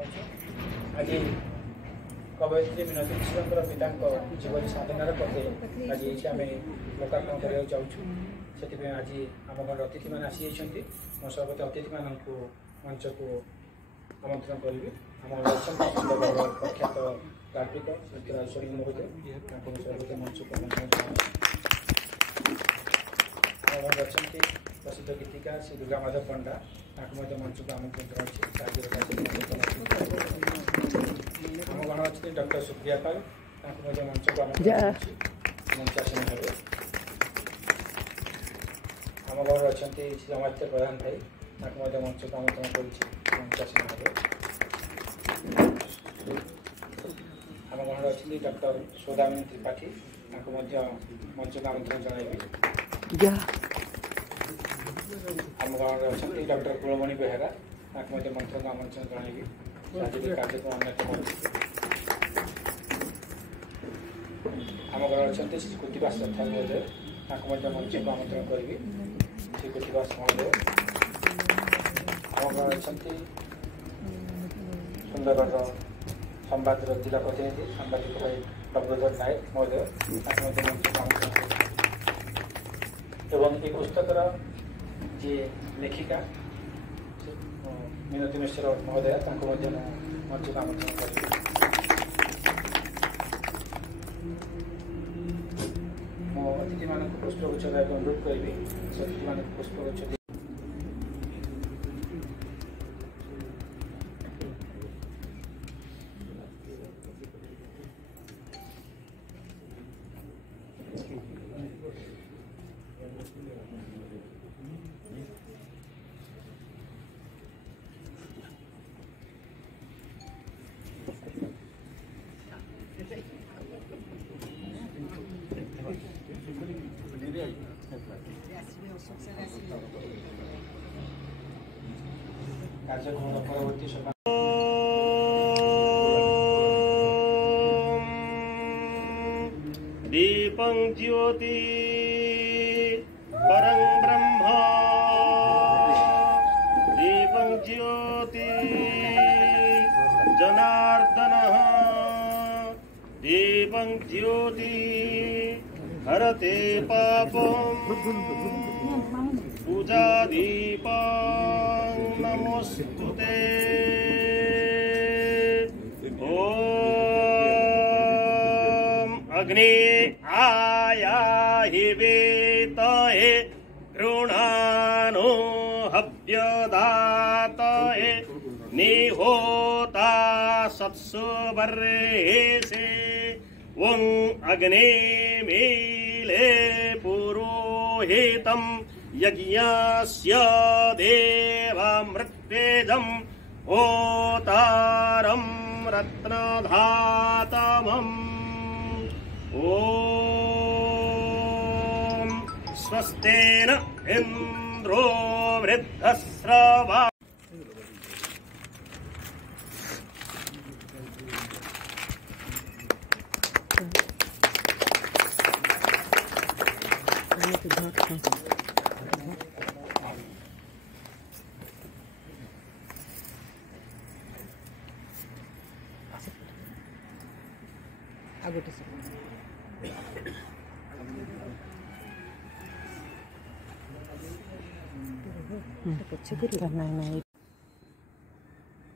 आज कवयित्री मिनती मिश्र पिता जीवन साधनार पथे आज ये आम लोकार्पण करने जाऊँ से आज आम घर अतिथि मैंने आसी मो सर्वत अतिथि मान मंच को आमंत्रण करी आम प्रख्यात गार्पिक राजेश्वरी महोदय सर्वत मंच को आमंत्रण आम घर अच्छा प्रसिद्ध गीतिकार श्री दुर्गा माधव पंडा मंच को आमंत्रण आम गण अच्छे डॉक्टर सुप्रिया पाल मंच को मंचासन हेबे आम घर अच्छा श्री अमात्य प्रधान भाई मंच को आमंत्रण करचासन हेबे आम घर अच्छे डॉक्टर सौदामिनी त्रिपाठी मंच को आमंत्रण जनइबी आम गाँव अच्छा डॉक्टर कुलमणि बेहेरा मंत्र को आमंत्रण जनइबी कार्यक्रम अन्यतम आम घर अच्छा श्री कृतिवास रथा महोदय मंच को आमंत्रण करी श्री कृतिवास महोदय आम घर अच्छा सुंदरगढ़ संवाद जिला प्रतिनिधि सांबादिक भाई प्रभुधर नायक महोदय मंच को आमंत्रण एवं ये पुस्तकर जी लेखिका मिनती मिश्र महोदय मंच को आमंत्रण करी मो अतिथि मान पुष्पगुच्छ अनुरोध करी अतिथि मान पुष्पगुच्छ कार्यक्रम परवर्ती दीपं ज्योति परं ब्रह्म दीपं ज्योति जनार्दनः दीपं ज्योति हरते पापं पूजा दीपं नमोस्तुते ओम अग्नि आयाहि वेतये गृणानो हव्यदातये निहोता सत्सु वर्षे वं अग्ने मीले पुरोहितं यज्ञस्य देवामृत्वेदं होतारं रत्नधातमम् ॐ स्वस्तेन इन्द्रो वृद्धस्रवा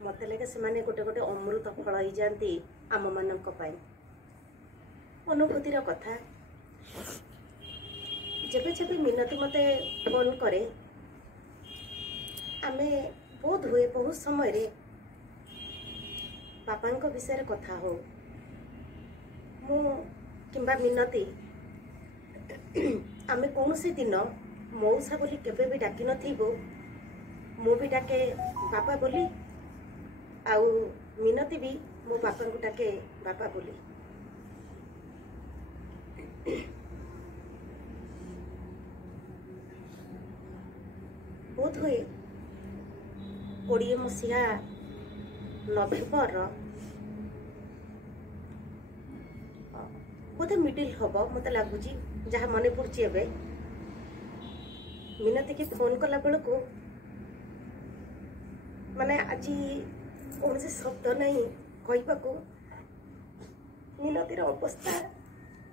मत लगे से गोटे गोटे अमृत फल हो जाती आम मान अनुभूतिर कथा जब जब मिनती मत फोन करे आमे बोध हुए बहुत समय रे बापा विषय कथा हो मु किंबा मिनती आमे कौन सी दिन मौसा बोली केबे भी डाकी नथिबो मु भी डाके बापा बोली आउ मिनती भी मो बापा को डाके बापा बोली बोध हुए 20 मसीहा नभेम्बर बोधे मिडिल हम मत लगुच जहाँ मन पड़े एवं मिनती की फोन कला बेलू माने आज कौन से शब्द नहीं कहवाक मिनतिर अवस्था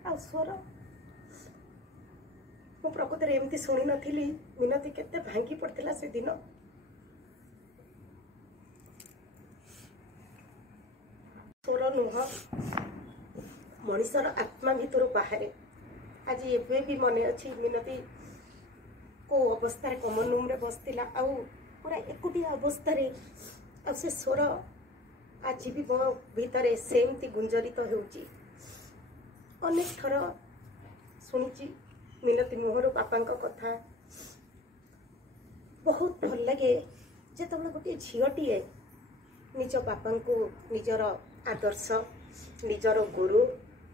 आ स्वर मु प्रकृत एमती शुणी नी मिनती केते भांगी पड़ता से दिन स्वर नुह मनीषर आत्मा भितर बाहर आज एवं भी मन अच्छी मिनती को अवस्था कमन रूम रे बसला आउ पूरा एकुटिया अवस्था से स्वर आज भी मो भितर सेमती गुंजरित होउची अनेक थर शुणी मिनती मुहर बापा कथा बहुत भल लगे जो गोटे झीटीए निज बापा को निजर आदर्श निजर गुरु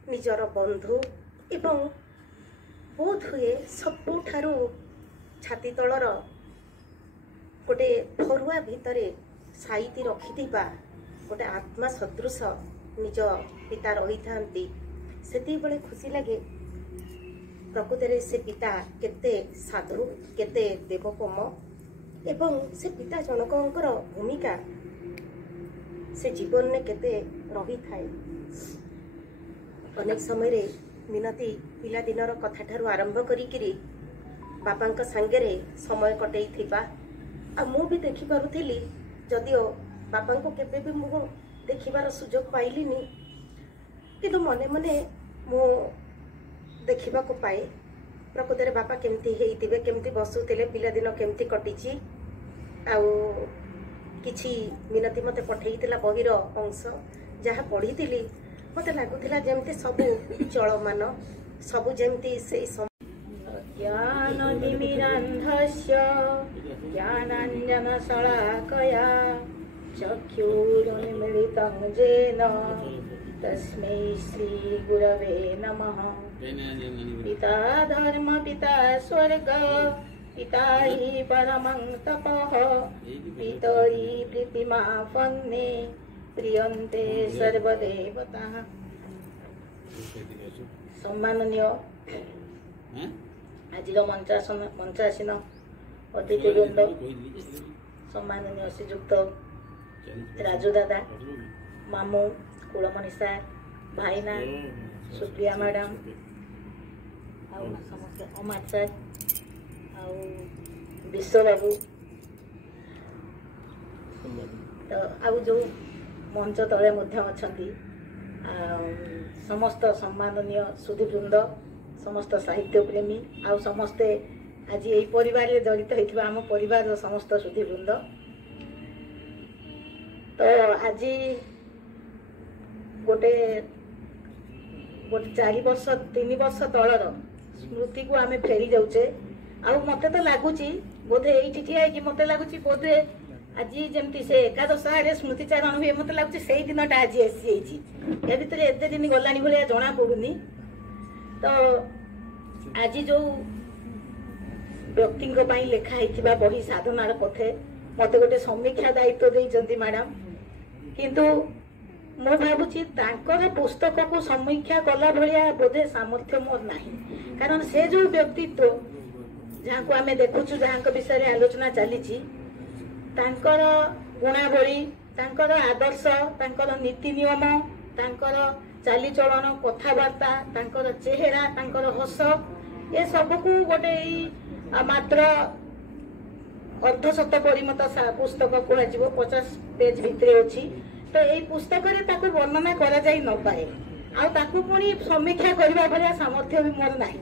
निजर बंधु एवं बोध हुए सबुठारू छाती तलर गोटे फरुआ भितर साइती रखिथिबा गोटे आत्मा सदृश निज पिता रही था से बड़े खुशी लगे प्रकृत से पिता केते साधु केते देवोपम एवं से पिता जनकर भूमिका से जीवन में केते रही थाए अनेक समय रे मिनती पिला दिनर कथा ठारू आरंभ करी बापा सांगे समय कटई थिबा आ मु भी देखि पारुथिली जदिओ बापा को केबे भी मु देखिबार सुजोग पाइलिनी किंतु मने मने मु देखा पाए प्रकृत बापा केमती होइतिबे केमती बसुतिले पिला दिन केमती कटिची आउ किछि मिनती मते पठेइतिला बहिर अंश जहाँ पढ़ी मते लागुथिला जेमती सबु चलमान सबु जेमती से ज्ञानतिमिरान्धस्य ज्ञानाञ्जनशलाकया चक्षुरुन्मीलितं येन तस्मै श्री गुरवे नमः। पिता धर्म पिता स्वर्ग पिता हि परमं तपः पितरि प्रीतिमा फन्ने प्रियन्ते सर्वदेवताः। सम्माननीय आजिर मंचासीन अतिथिवृंद सम्माननीय श्रीजुक्त राजू दादा मामू कुलमणि सार भाईना सुप्रिया मैडम समस्त अमार सार विश्व बाबू तो आउ जो मंच तले अच्छा समस्त सम्माननीय सुधीवृंद समस्त साहित्य प्रेमी आउ समस्ते आज यही परिवार जड़ित होता आम परिवार समस्त सुधीवृंद तो आज गोटे गोटे 4 वर्ष 3 वर्ष तलर स्मृति को आम फेरी जाऊे आउ मत तो लगुच बोधे ये ठिया कि मत लगुच बोधे आज जमती से एकादश आड़े स्मृतिचारण हुए मत लगुच से दिनटा आज आसी या भितर एत दिन गलानी भाया जना पड़ुनी तो आज जो व्यक्ति लिखाई बही साधनार पथे मत गोटे समीक्षा दायित्व देइचंती मैडम किंतु मु भावुची तांकर पुस्तक को समीक्षा कला भलिया बोधे सामर्थ्य मोर नाही कारण से जो व्यक्तित्व जहाँ को आमे देखुछु जहाँ विषय आलोचना चली तांकर गुणावली तांकर आदर्श तांकर नीति नियम तांकर चालीचलन कथबार्ता तांकर चेहरा तांकर हस ये सब को गोटे मात्र अर्धशत परिमत पुस्तक कह 50 पेज भितर अच्छी तो यही पुस्तक वर्णना करा जाई न पाए आ ताकू पुणी समीक्षा करबा भलिया सामर्थ्य भी मोर नाही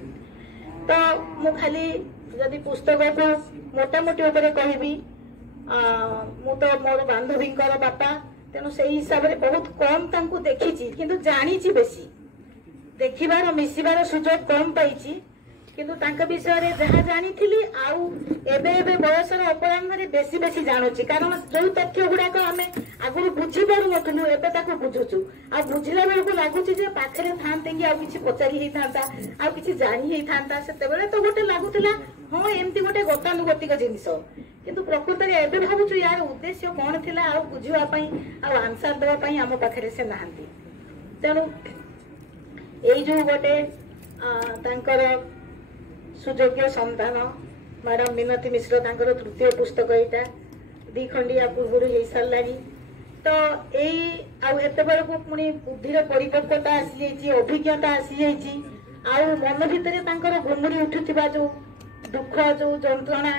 तो मु खाली जदि पुस्तक को मोटामोटी उपर कहबी मु तो मोर बांधवी बापा तेणु से हिसाब से बहुत कम तांकू देखी किंतु जानी बेसी देखिबार मिसिबार सुजोग कम पाई किंतु तांका विषय रे जहाँ जानी आउ एबे एबे बयसर अपराह्न बेसी बेसी जानुची कारण जो तथ्य गुड़ाक आम आगुरी बुझी पारु नथुलु एबे ताको बुझुचु आ बुझिला बेलको लागुची जे पाखरे थांते कि आउ किछि पचारि हेई थांता आउ किछि जानि हेई थांता सेते बेले तो गोटे लागुतला हां एम्ति गोटे गतानुगतिक जिनिस किंतु प्रकृत रे एबे भाबुचु यार उद्देश्य कोन थिला आउ बुझिवा पई आउ आंसर देवा पई आम पाखरे से नाहंती तेणु एई जो गोटे तांकर सुयोग्य संतान मैडम मिनती मिश्र तृतीय पुस्तक यहाँ 2 खंडिया पूर्व हो सारानी तो एई आउ एते बेलको पुणी बुद्धिर परिपक्वता आसी जाइछि अभिज्ञता आसी जाइछि आउ मन भितरे तांकर घुमुरी उठुथिबा जो दुख जो जंत्रणा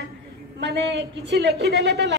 माने किछि लेखि देले तो